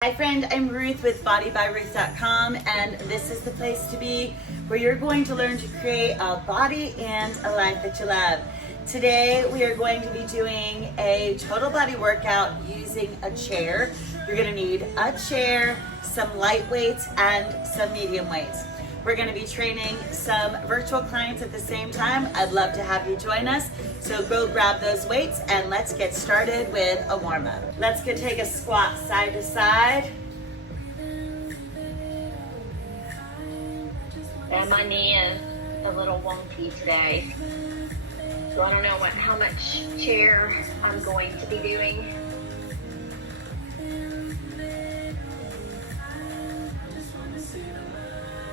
Hi friend, I'm Ruth with bodybyruth.com, and this is the place to be where you're going to learn to create a body and a life that you love. Today we are going to be doing a total body workout using a chair. You're going to need a chair, some light weights, and some medium weights. We're going to be training some virtual clients at the same time. I'd love to have you join us. So go grab those weights and let's get started with a warm-up. Let's go take a squat side to side. And my knee is a little wonky today. So I don't know how much chair I'm going to be doing.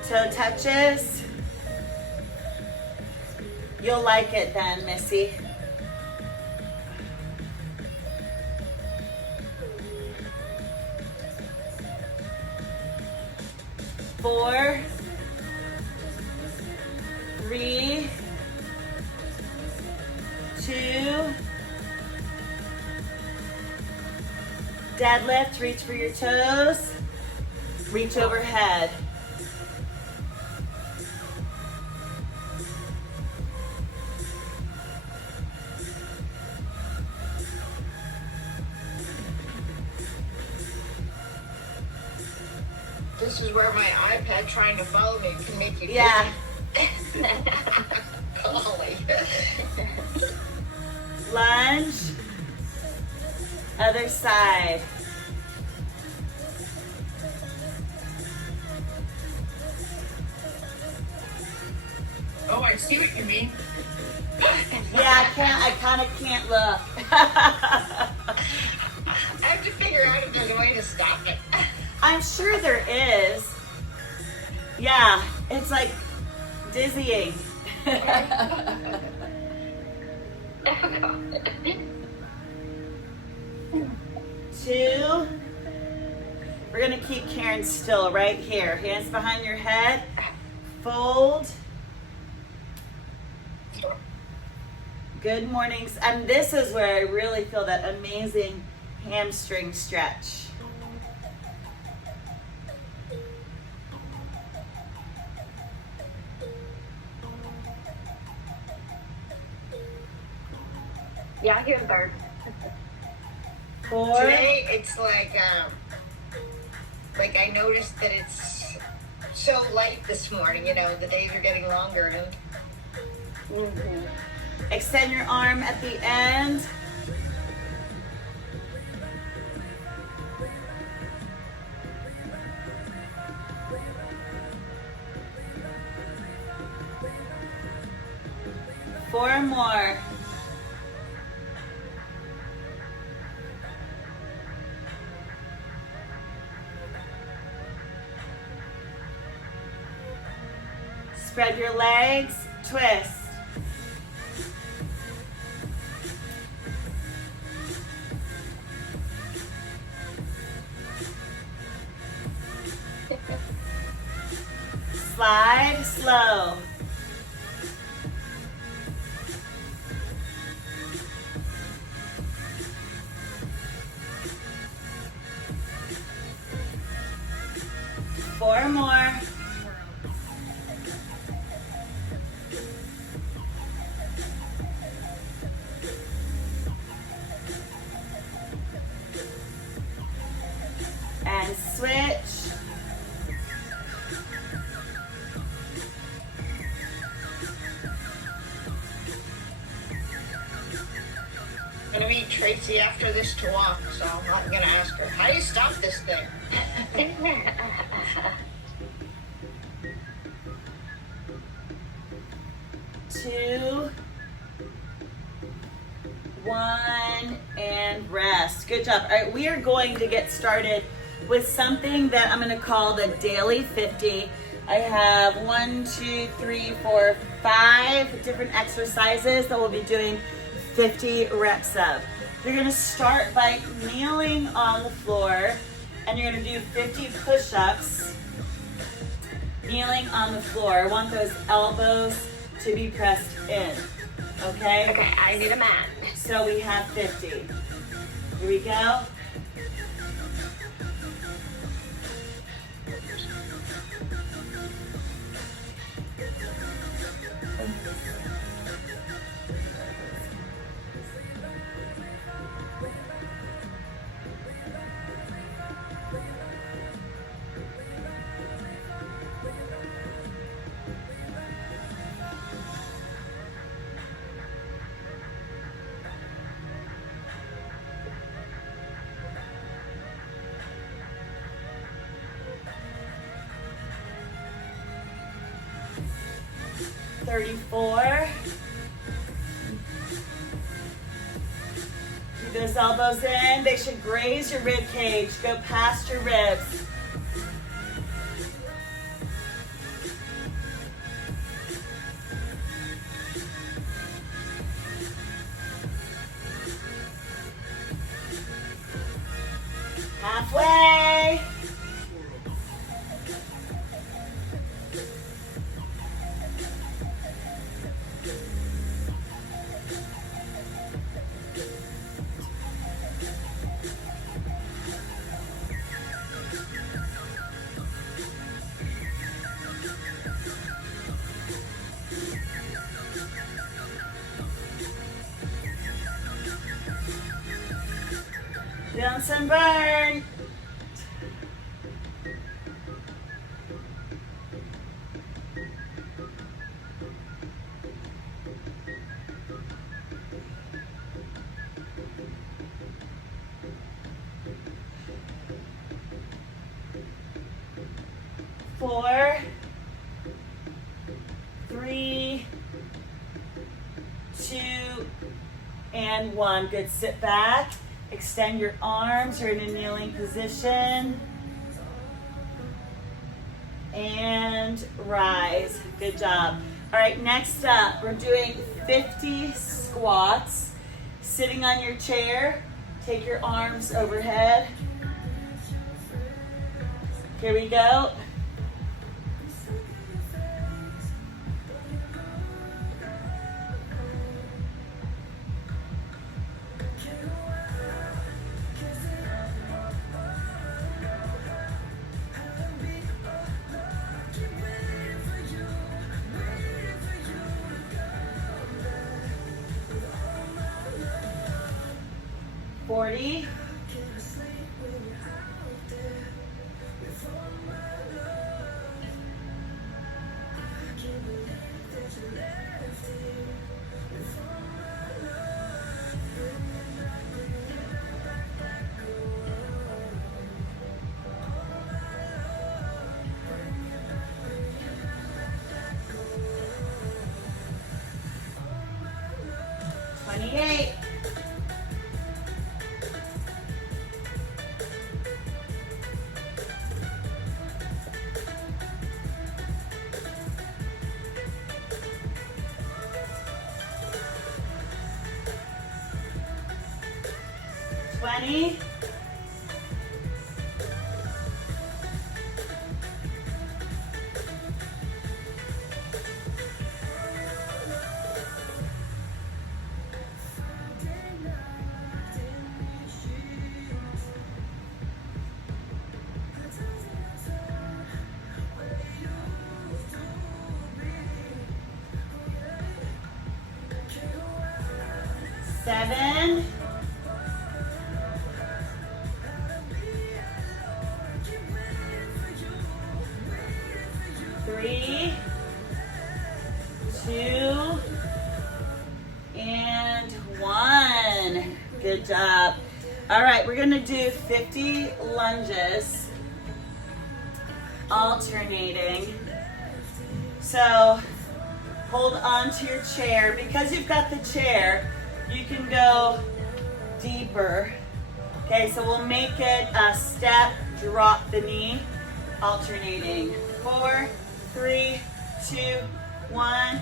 Toe touches. You'll like it then, Missy. Four, three, two, deadlift, reach for your toes, reach overhead. This is where my iPad trying to follow me can make you Yeah. golly. Lunge. Other side. Oh, I see what you mean. Yeah, I kind of can't look. I have to figure out if there's a way to stop it. I'm sure there is. Yeah, it's like dizzying. Two. We're gonna keep Karen still right here. Hands behind your head. Fold. Good mornings. And this is where I really feel that amazing hamstring stretch. Yeah, I hear the birds. Four. Today it's like I noticed that it's so light this morning. You know, the days are getting longer and. Extend your arm at the end. Four more. Spread your legs, twist. Slide slow. Four more. And switch. I'm gonna meet Tracy after this to walk, so I'm gonna ask her, how do you stop this thing? 2, 1, and rest. Good job. All right, we are going to get started with something that I'm going to call the Daily 50. I have 1, 2, 3, 4, 5 different exercises that we'll be doing 50 reps of. You're going to start by kneeling on the floor, and you're going to do 50 push-ups kneeling on the floor. I want those elbows to be pressed in, okay? Okay, I need a mat. So we have 50. Here we go. 34. Keep those elbows in. They should graze your rib cage. Go past your ribs. Halfway. Feeling some burn. Four, 3, 2, and 1. Good. Sit back. Extend your arms. You're in a kneeling position. And rise. Good job. All right, next up, we're doing 50 squats. Sitting on your chair. Take your arms overhead. Here we go. Forty. $28. $20. $7. 3, 2, and 1. Good job. All right, we're gonna do 50 lunges, alternating. So hold on to your chair. Because you've got the chair, you can go deeper. Okay, so we'll make it a step, drop the knee, alternating. 4, 3, 2, 1.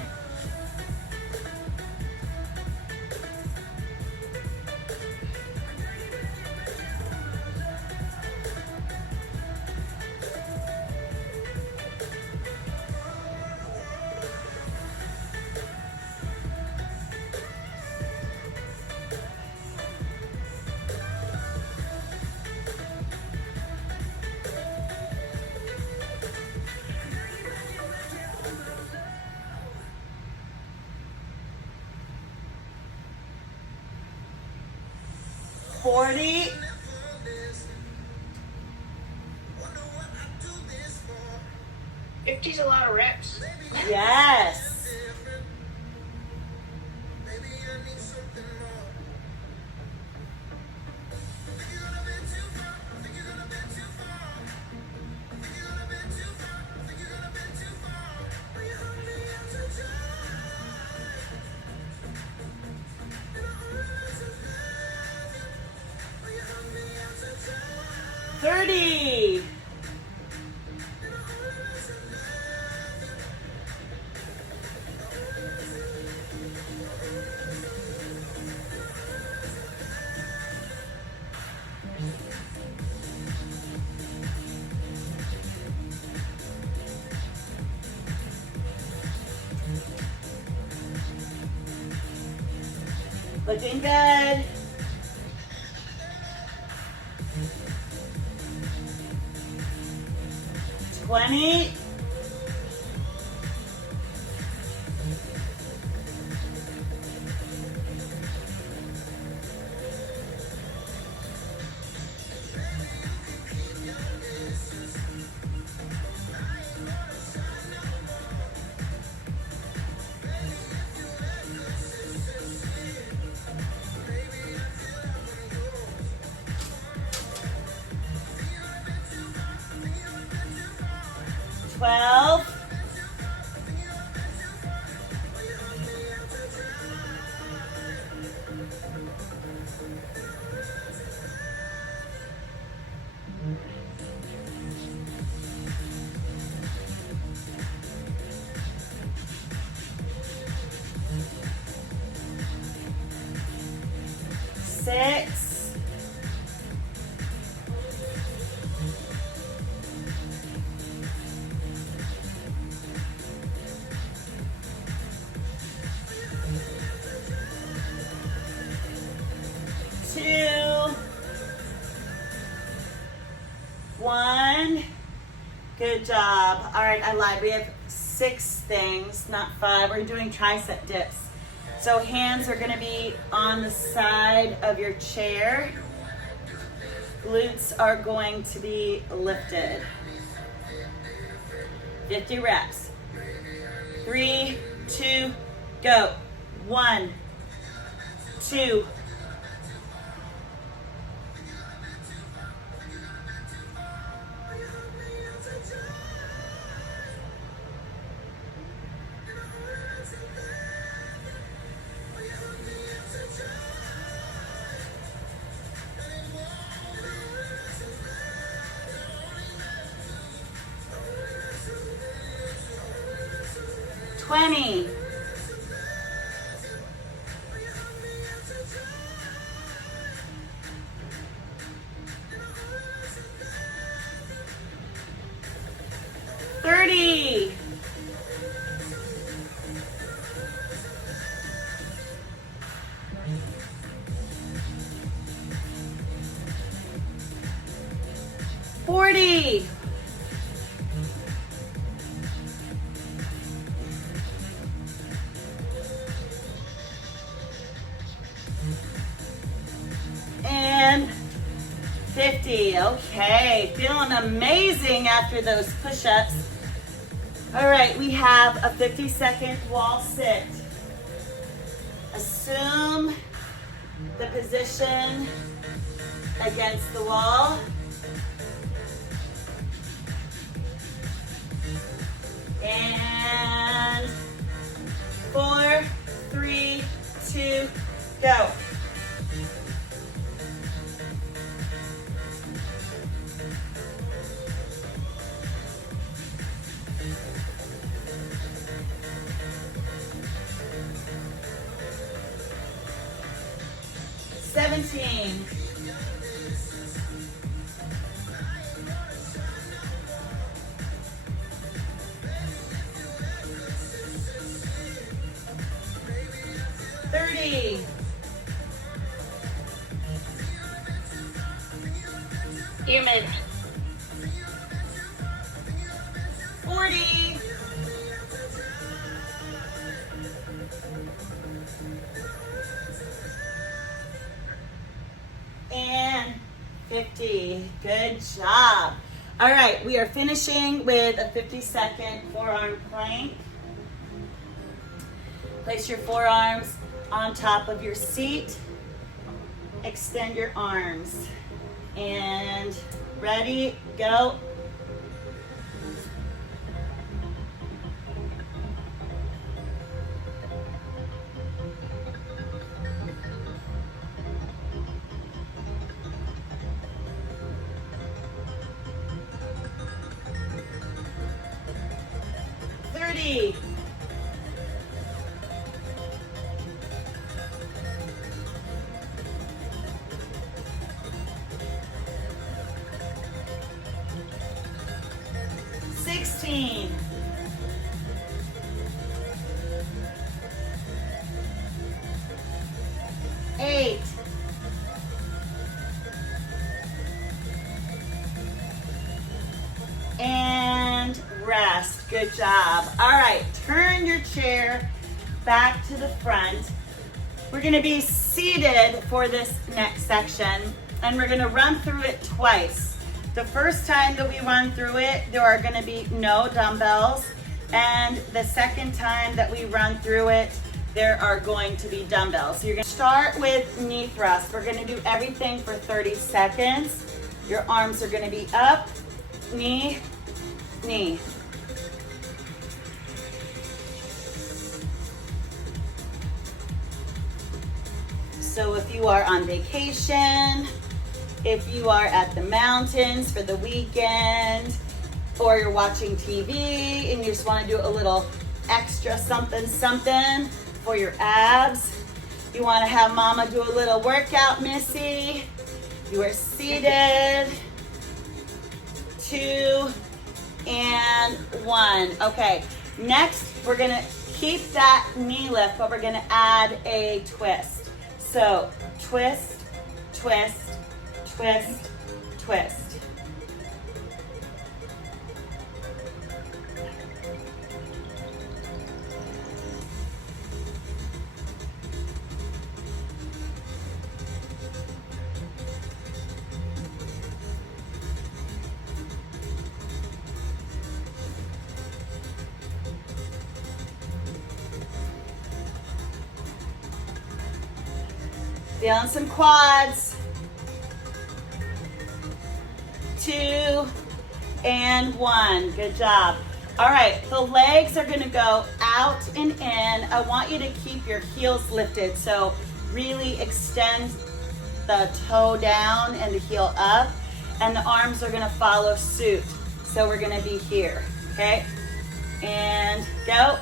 $40. 50's a lot of reps. Yes. Looking good. $20. $12. $6. $2. $1. Good job. All right, I lied. We have 6 things, not 5. We're doing tricep dips. So hands are gonna be on the side of your chair. Glutes are going to be lifted. 50 reps. 3, 2, go. 1, 2. $20. $30. $40. And 50. Okay, feeling amazing after those push-ups. All right, we have a 50-second wall sit. Assume the position against the wall. And 4, 3, 2, go. $17. $30. Humid. $40. And 50. Good job. All right, we are finishing with a 50-second forearm plank. Place your forearms on top of your seat. Extend your arms. And ready, go. $30. $16. rest. Good job. All right, turn your chair back to the front. We're gonna be seated for this next section, and we're gonna run through it twice. The first time that we run through it, there are gonna be no dumbbells, and the second time that we run through it, there are going to be dumbbells. So you're gonna start with knee thrust. We're gonna do everything for 30 seconds. Your arms are gonna be up, knee, knee. So if you are on vacation, if you are at the mountains for the weekend, or you're watching TV and you just want to do a little extra something for your abs, you want to have mama do a little workout, Missy. You are seated. 2 and 1. Okay, next we're gonna keep that knee lift, but we're gonna add a twist. So twist, twist, twist, twist. Feeling some quads. 2 and 1. Good job. All right, the legs are gonna go out and in. I want you to keep your heels lifted. So really extend the toe down and the heel up, and the arms are gonna follow suit. So we're gonna be here, okay? And go.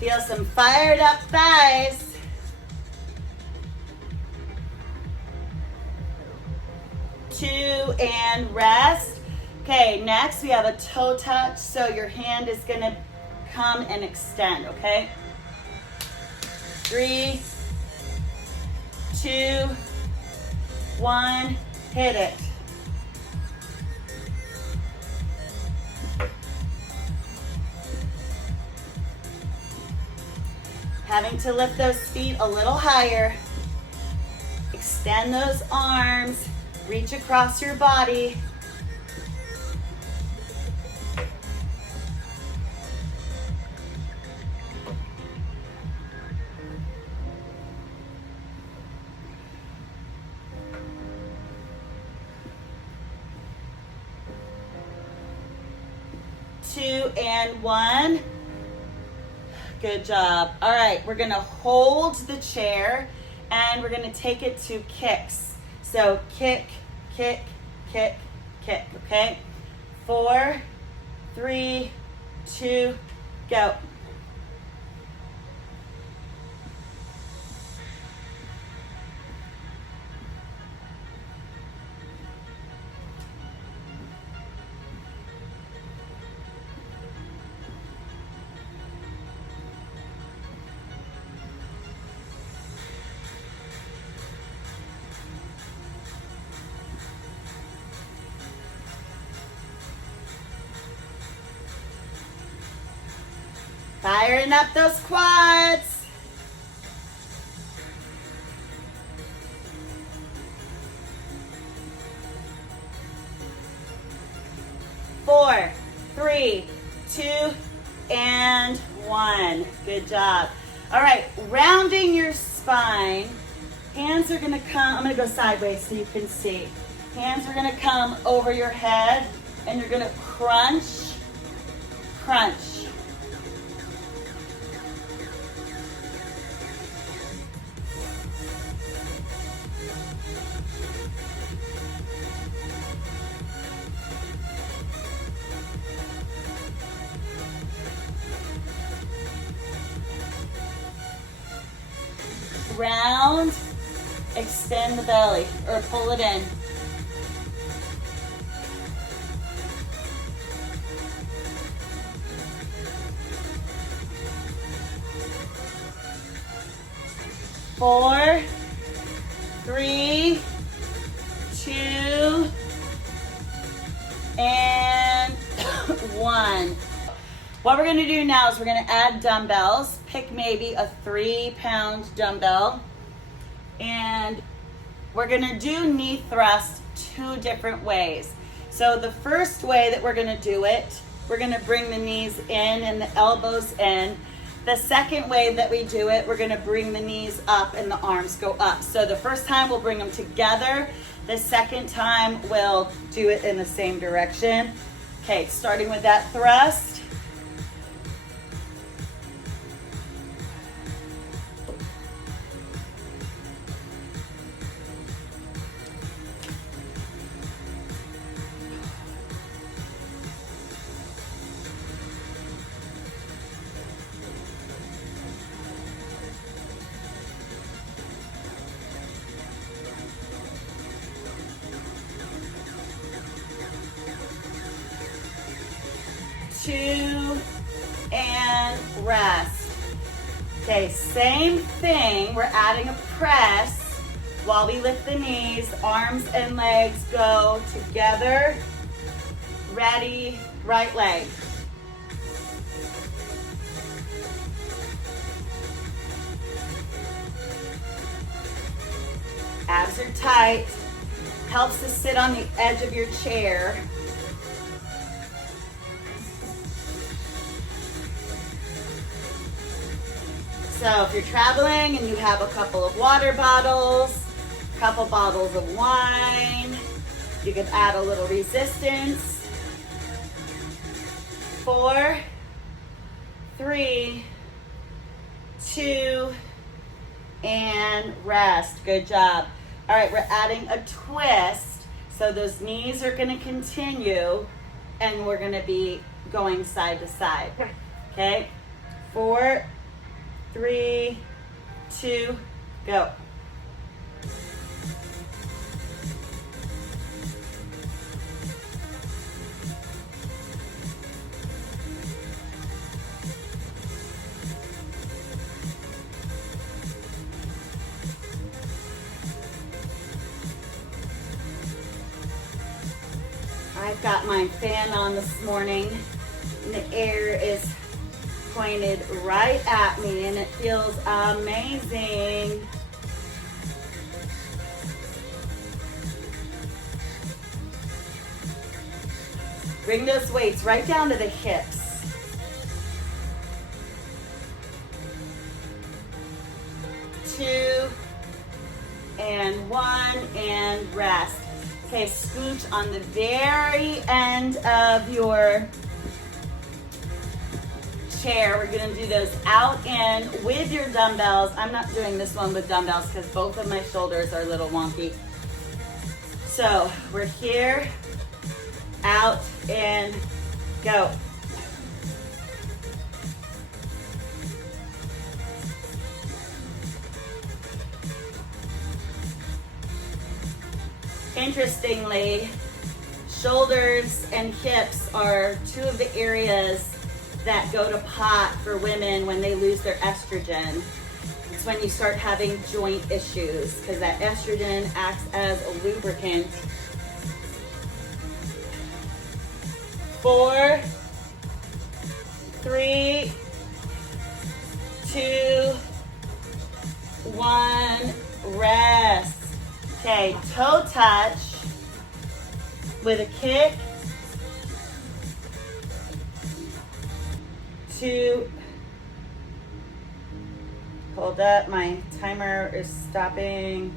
Feel some fired up thighs. Two and rest. Okay, next we have a toe touch. So your hand is gonna come and extend, okay? 3, 2, 1, hit it. Having to lift those feet a little higher. Extend those arms. Reach across your body. Two and 1. Good job. All right, we're gonna hold the chair and we're gonna take it to kicks. So kick, kick, kick, kick, okay? 4, 3, 2, go. Firing up those quads. Four, 3, 2, and 1. Good job. All right, rounding your spine. Hands are gonna come, I'm gonna go sideways so you can see. Hands are gonna come over your head and you're gonna crunch, crunch. Round extend the belly or pull it in. Four, three, two, and one. What we're gonna do now is we're gonna add dumbbells. Pick maybe a 3-pound dumbbell. And we're gonna do knee thrust 2 different ways. So the first way that we're gonna do it, we're gonna bring the knees in and the elbows in. The second way that we do it, we're gonna bring the knees up and the arms go up. So the first time we'll bring them together. The second time we'll do it in the same direction. Okay, starting with that thrust. Two, and rest. Okay, same thing. We're adding a press while we lift the knees. Arms and legs go together. Ready, right leg. Abs are tight. Helps to sit on the edge of your chair. So if you're traveling and you have a couple of water bottles, a couple bottles of wine, you can add a little resistance. 4, 3, 2, and rest. Good job. All right, we're adding a twist. So those knees are gonna continue and we're gonna be going side to side. Okay, 4, 3, 2, go. I've got my fan on this morning and the air is pointed right at me and it feels amazing. Bring those weights right down to the hips. Two, and 1, and rest. Okay, scooch on the very end of your chair. We're gonna do those out in with your dumbbells. I'm not doing this one with dumbbells because both of my shoulders are a little wonky. So we're here, out, in, go. Interestingly, shoulders and hips are 2 of the areas that go to pot for women when they lose their estrogen. It's when you start having joint issues because that estrogen acts as a lubricant. 4, 3, 2, 1, rest. Okay, toe touch with a kick. 2, hold up, my timer is stopping.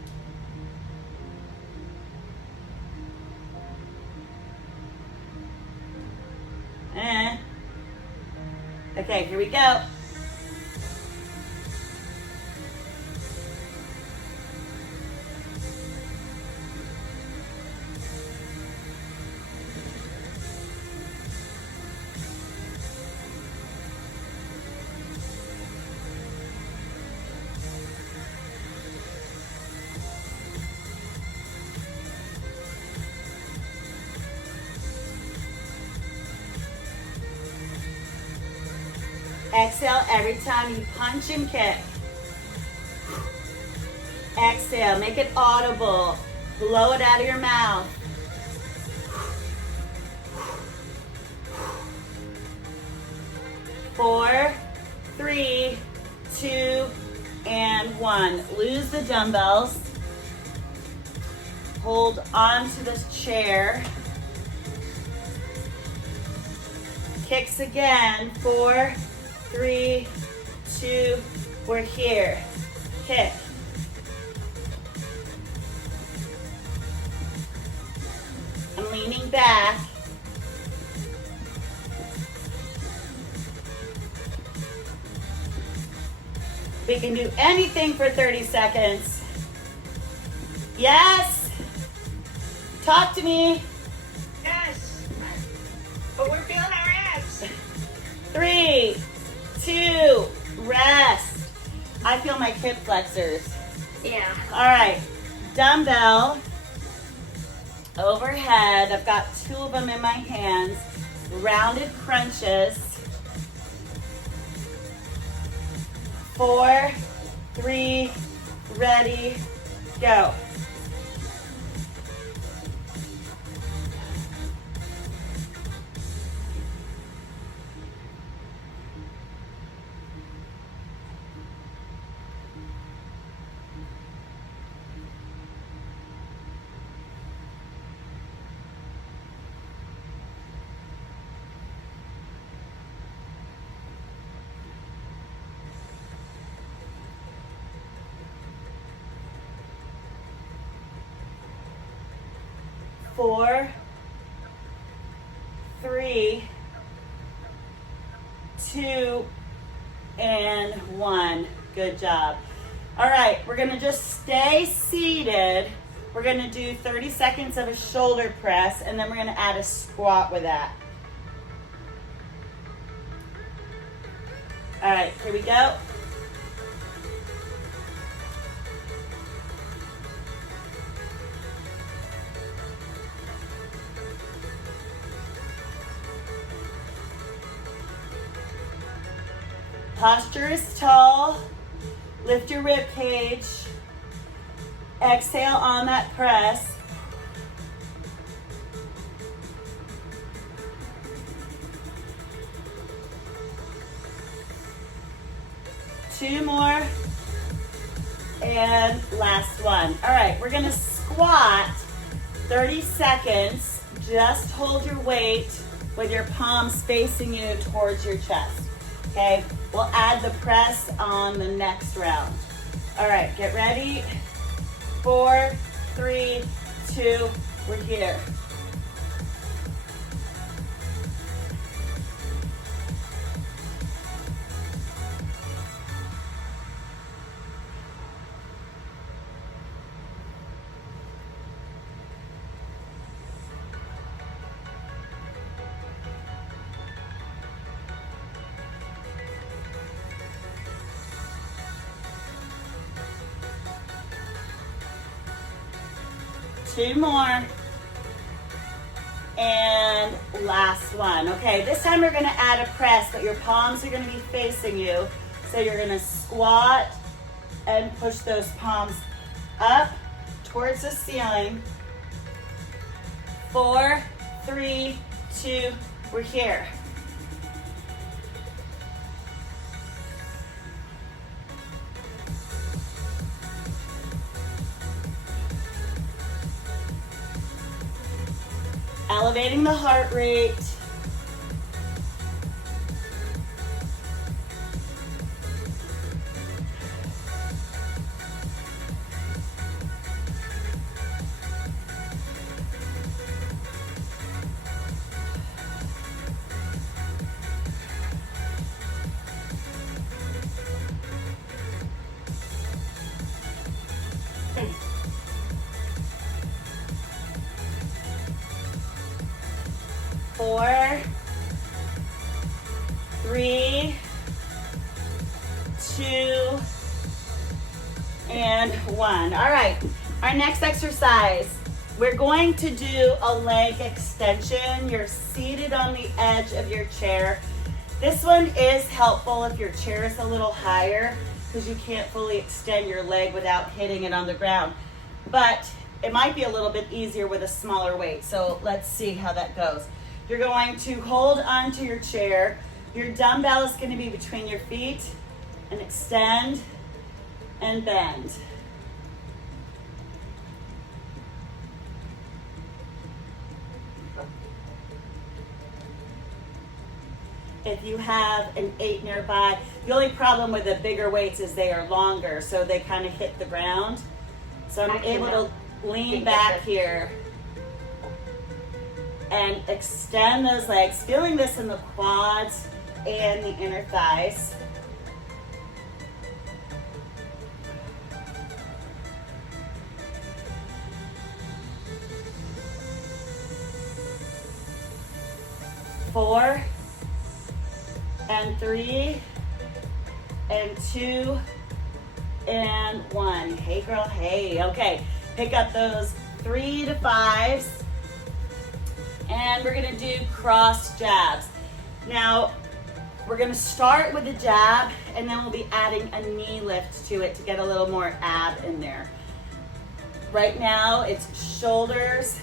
Okay, here we go. Exhale every time you punch and kick. Exhale, make it audible. Blow it out of your mouth. 4, 3, 2, and 1. Lose the dumbbells. Hold on to this chair. Kicks again. 4, 3, 2, we're here. Kick. I'm leaning back. We can do anything for 30 seconds. Yes? Talk to me. Yes. But we're feeling our abs. 3, 2, rest. I feel my hip flexors. Yeah. All right, dumbbell overhead. I've got 2 of them in my hands. Rounded crunches. 4, 3, ready, go. Four, 3, 2, and 1. Good job. All right, we're gonna just stay seated. We're gonna do 30 seconds of a shoulder press, and then we're gonna add a squat with that. All right, here we go. Posture is tall. Lift your rib cage. Exhale on that press. Two more. And last one. All right, we're gonna squat 30 seconds. Just hold your weight with your palms facing you towards your chest. Okay, we'll add the press on the next round. All right, get ready. 4, 3, 2, we're here. Two more. And last one. Okay, this time we're gonna add a press, but your palms are gonna be facing you. So you're gonna squat and push those palms up towards the ceiling. 4, 3, 2, we're here. Elevating the heart rate. Four, 3, 2, and 1. All right, our next exercise, we're going to do a leg extension. You're seated on the edge of your chair. This one is helpful if your chair is a little higher because you can't fully extend your leg without hitting it on the ground. But it might be a little bit easier with a smaller weight. So let's see how that goes. You're going to hold onto your chair. Your dumbbell is going to be between your feet and extend and bend. If you have an 8 nearby, the only problem with the bigger weights is they are longer, so they kind of hit the ground. So I'm able to lean back here and extend those legs, feeling this in the quads and the inner thighs. Four, and 3, and 2, and 1. Hey girl, hey. Okay, pick up those 3 to 5s, and we're gonna do cross jabs. Now, we're gonna start with the jab, and then we'll be adding a knee lift to it to get a little more ab in there. Right now, it's shoulders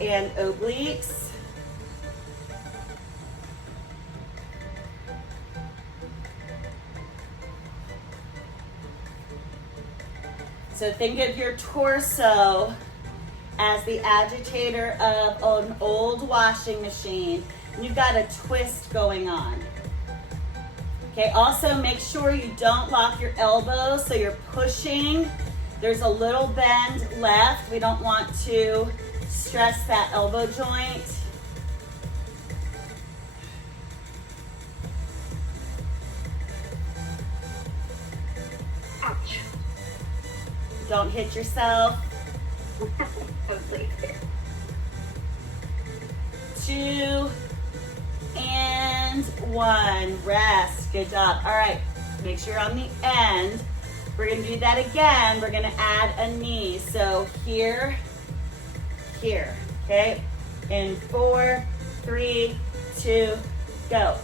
and obliques. So think of your torso as the agitator of an old washing machine. And you've got a twist going on. Okay, also make sure you don't lock your elbows so you're pushing. There's a little bend left. We don't want to stress that elbow joint. Ouch. Don't hit yourself. Totally fair. 2 and 1. Rest. Good job. All right. Make sure on the end. We're going to do that again. We're going to add a knee. So here, here. Okay. In 4, 3, 2, go.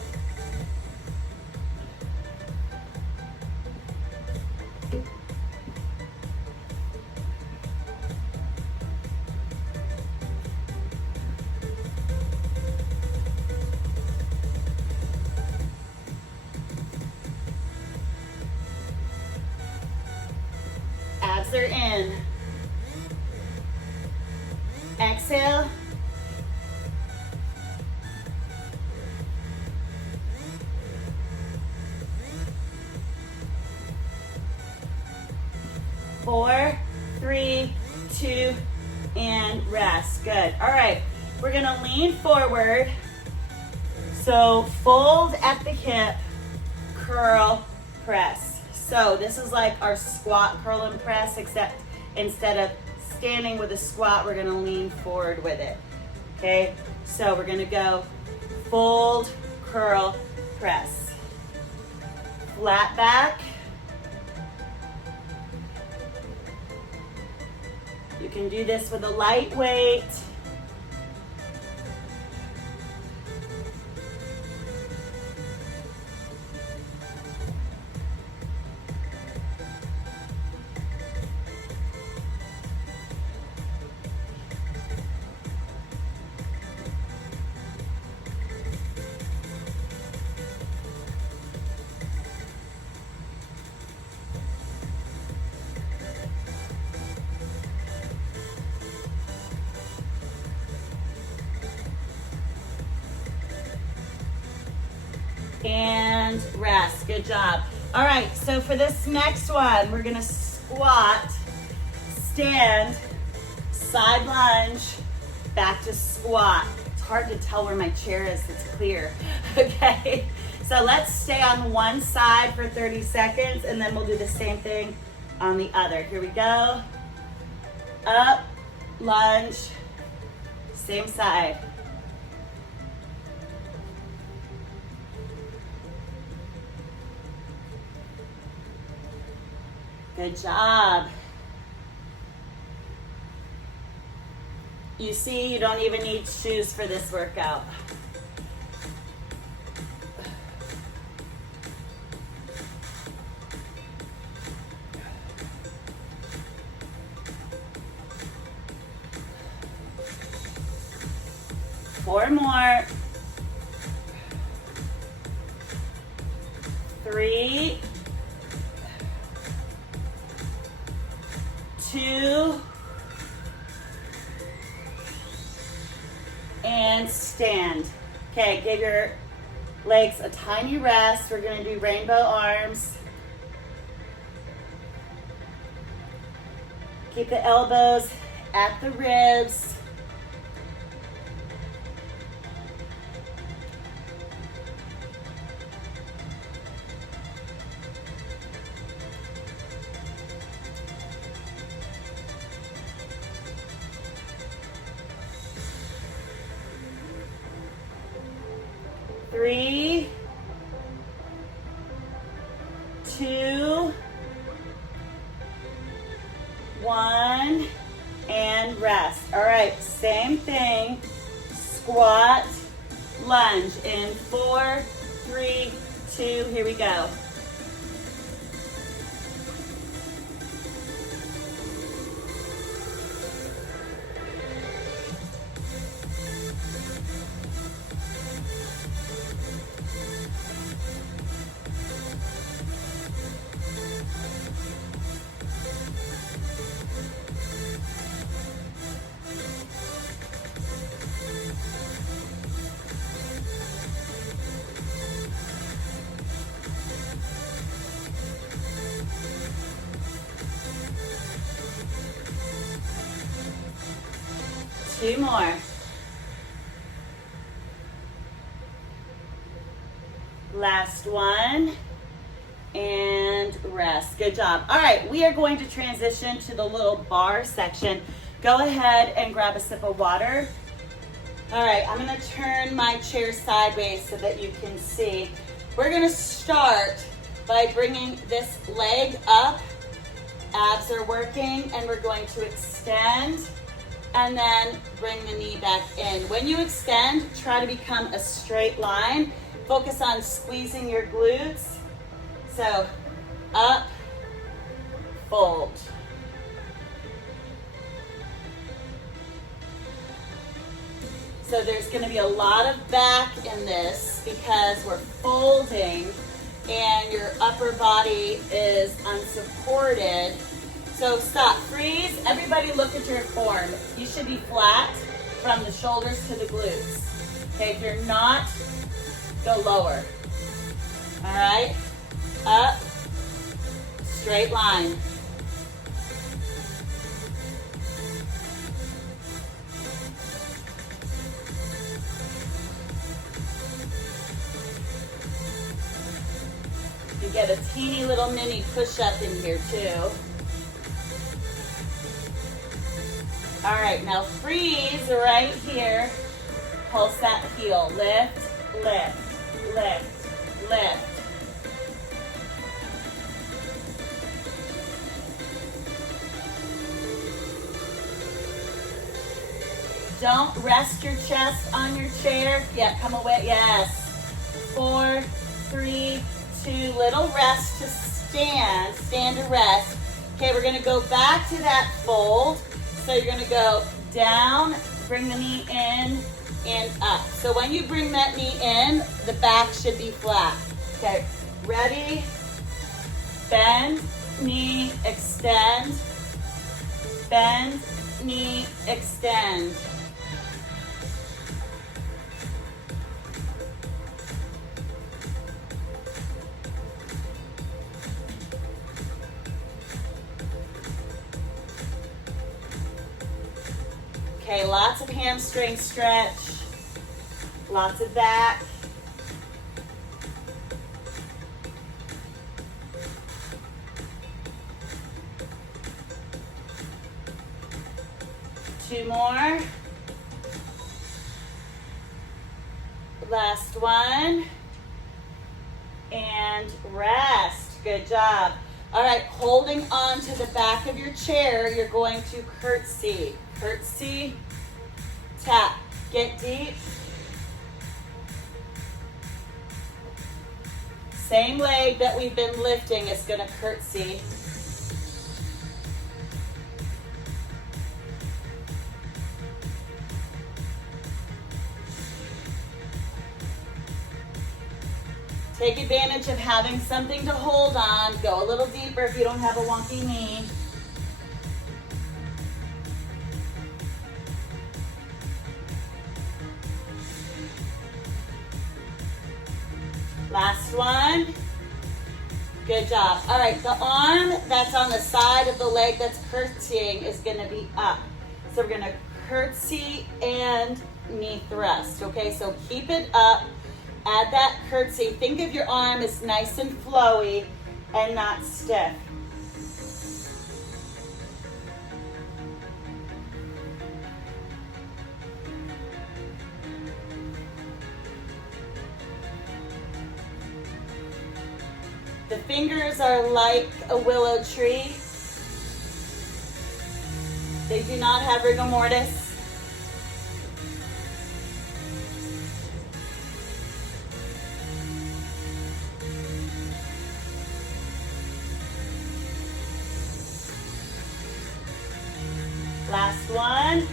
Abs are in. Exhale. Four, 3, 2, and rest. Good. All right. We're going to lean forward. So fold at the hip, curl, press. So this is like our squat, curl, and press, except instead of standing with a squat, we're gonna lean forward with it, okay? So we're gonna go fold, curl, press. Flat back. You can do this with a light weight. And rest. Good job. All right, so for this next one, we're gonna squat, stand, side lunge, back to squat. It's hard to tell where my chair is, it's clear. Okay, so let's stay on one side for 30 seconds and then we'll do the same thing on the other. Here we go. Up, lunge, same side. Good job. You see, you don't even need shoes for this workout. 4 more. 3, 2, and stand. Okay, give your legs a tiny rest. We're gonna do rainbow arms. Keep the elbows at the ribs. Three, 2, 1, and rest. All right, same thing. Squat, lunge in 4, 3, 2, here we go. Two more. Last one. And rest. Good job. All right, we are going to transition to the little bar section. Go ahead and grab a sip of water. All right, I'm gonna turn my chair sideways so that you can see. We're gonna start by bringing this leg up. Abs are working, and we're going to extend and then bring the knee back in. When you extend, try to become a straight line. Focus on squeezing your glutes. So, up, fold. So there's gonna be a lot of back in this because we're folding and your upper body is unsupported. So stop, freeze, everybody look at your form. You should be flat from the shoulders to the glutes. Okay, if you're not, go lower. All right, up, straight line. You get a teeny little mini push-up in here too. All right, now freeze right here. Pulse that heel. Lift, lift, lift, lift. Don't rest your chest on your chair. Yeah, come away. Yes. 4, 3, 2. Little rest to stand. Stand to rest. Okay, we're going to go back to that fold. So you're going to go down, bring the knee in, and up. So when you bring that knee in, the back should be flat. Okay, ready? Bend, knee, extend. Bend, knee, extend. Okay, lots of hamstring stretch, lots of back. Two more. Last one. And rest. Good job. All right, holding on to the back of your chair, you're going to curtsy. Curtsy, tap, get deep. Same leg that we've been lifting is going to curtsy. Take advantage of having something to hold on. Go a little deeper if you don't have a wonky knee. Last one. Good job. All right, the arm that's on the side of the leg that's curtsying is gonna be up. So we're gonna curtsy and knee thrust, okay? So keep it up, add that curtsy. Think of your arm as nice and flowy and not stiff. The fingers are like a willow tree. They do not have rigor mortis. Last one.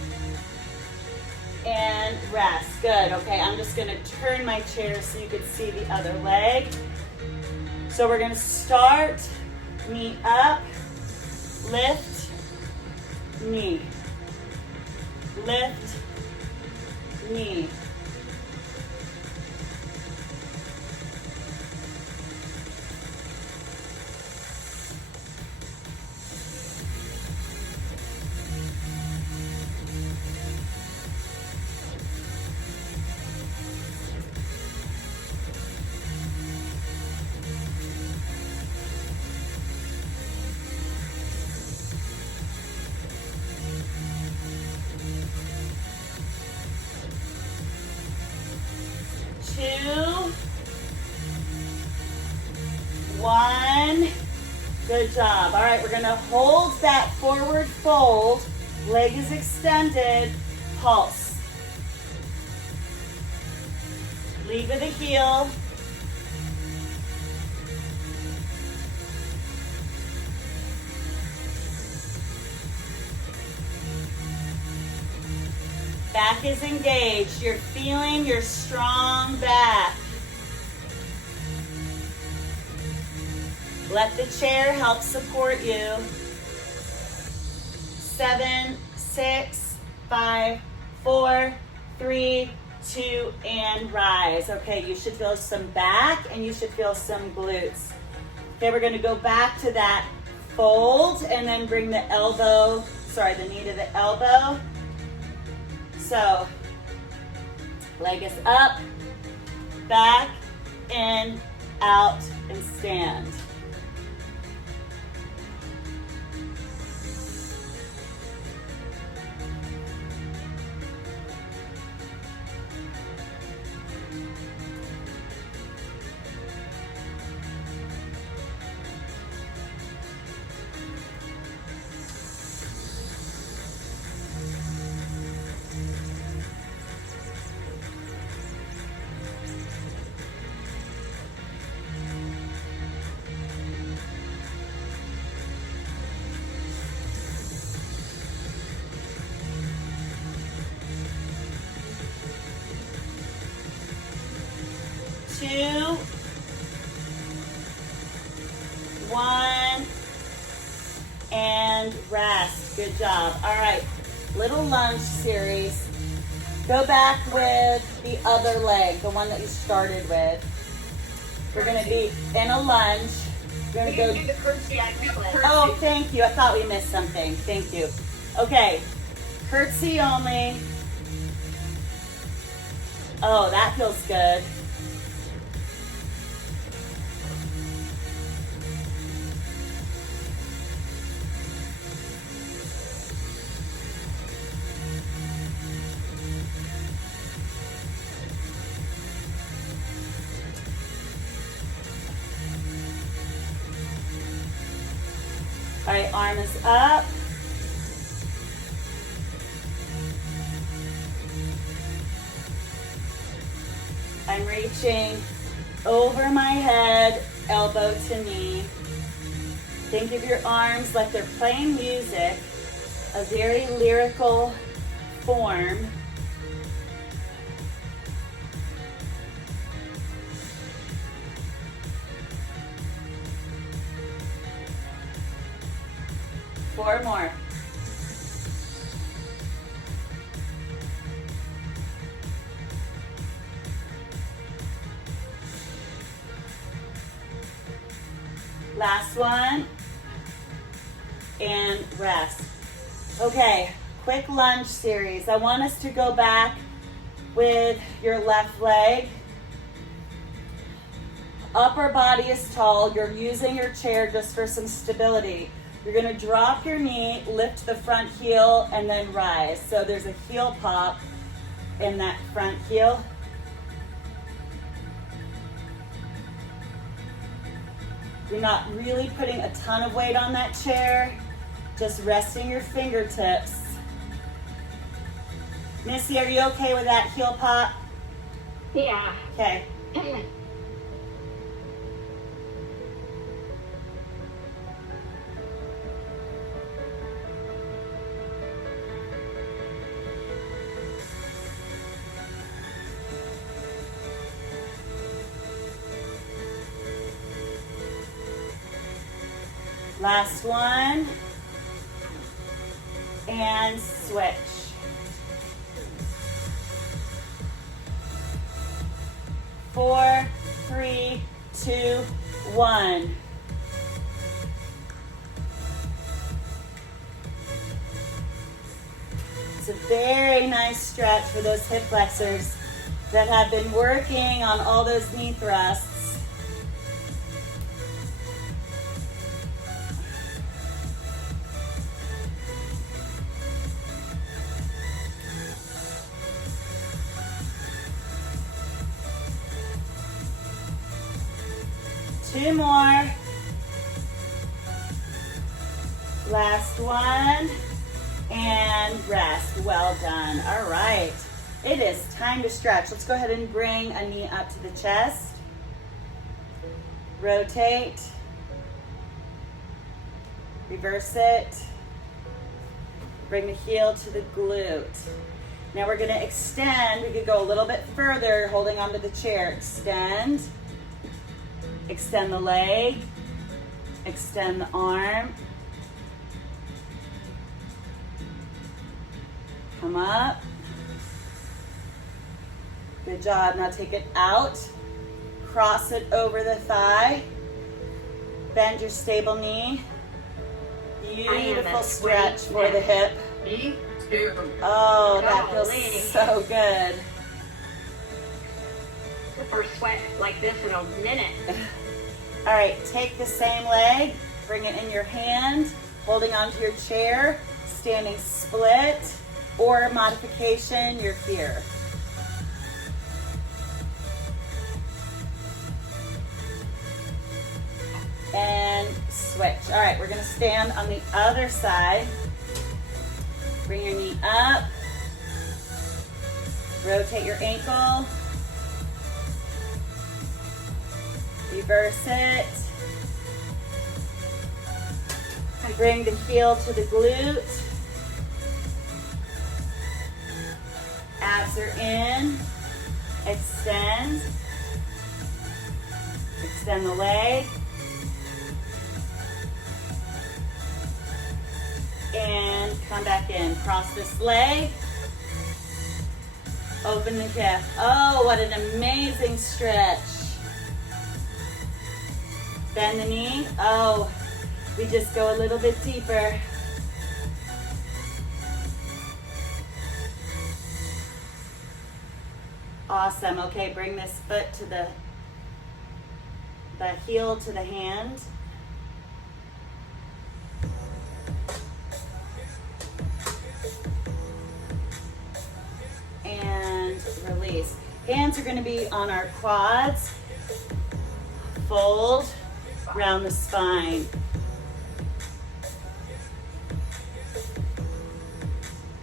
And rest. Good. Okay, I'm just going to turn my chair so you can see the other leg. So we're going to start knee up, lift, knee, lift, knee. Two, one, good job. All right, we're gonna hold that forward fold, leg is extended, pulse. Lead with the heel. Back is engaged. You're feeling your strong back. Let the chair help support you. 7, 6, 5, 4, 3, 2, and rise. Okay, you should feel some back and you should feel some glutes. Okay, we're gonna go back to that fold and then bring the knee to the elbow. So, leg is up, back, in, out, and stand. Two, one, and rest. Good job. All right, little lunge series. Go back with the other leg, the one that you started with. We're gonna be in a lunge. We're gonna go. Do the curtsy. I missed it. Oh, thank you. I thought we missed something. Thank you. Okay, curtsy only. Oh, that feels good. All right, arm is up. I'm reaching over my head, elbow to knee. Think of your arms like they're playing music, a very lyrical form. 4 more. Last one. And rest. Okay, quick lunge series. I want us to go back with your left leg. Upper body is tall. You're using your chair just for some stability. You're gonna drop your knee, lift the front heel, and then rise. So there's a heel pop in that front heel. You're not really putting a ton of weight on that chair, just resting your fingertips. Missy, are you okay with that heel pop? Yeah. Okay. Last one. And switch. Four, three, two, one. It's a very nice stretch for those hip flexors that have been working on all those knee thrusts. Two more. Last one. And rest. Well done. All right. It is time to stretch. Let's go ahead and bring a knee up to the chest. Rotate. Reverse it. Bring the heel to the glute. Now we're going to extend. We could go a little bit further holding onto the chair. Extend. Extend the leg, extend the arm, come up, good job. Now take it out, cross it over the thigh, bend your stable knee, beautiful stretch for the hip. Me too. Oh, that feels so good. First sweat like this in a minute. All right, take the same leg, bring it in your hand, holding onto your chair, standing split, or modification, you're here. And switch. All right, we're gonna stand on the other side. Bring your knee up, rotate your ankle, reverse it. Bring the heel to the glute. Abs are in. Extend. Extend the leg. And come back in. Cross this leg. Open the hip. Oh, what an amazing stretch. Bend the knee. Oh, we just go a little bit deeper. Awesome. Okay, bring this foot to the heel to the hand. And release. Hands are going to be on our quads. Fold around the spine.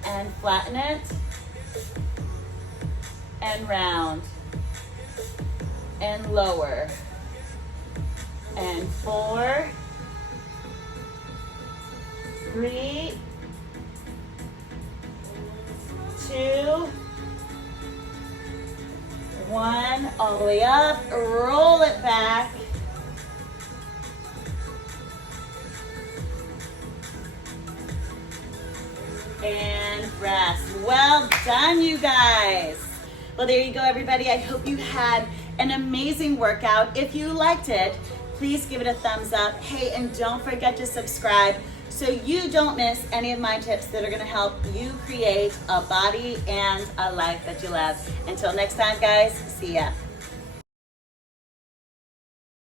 And flatten it. And round. And lower. And 4, 3, 2, 1, all the way up, roll it back. and rest. Well done, you guys. Well, there you go, everybody. I hope you had an amazing workout. If you liked it, please give it a thumbs up. Hey, and don't forget to subscribe so you don't miss any of my tips that are gonna help you create a body and a life that you love. Until next time, guys, see ya.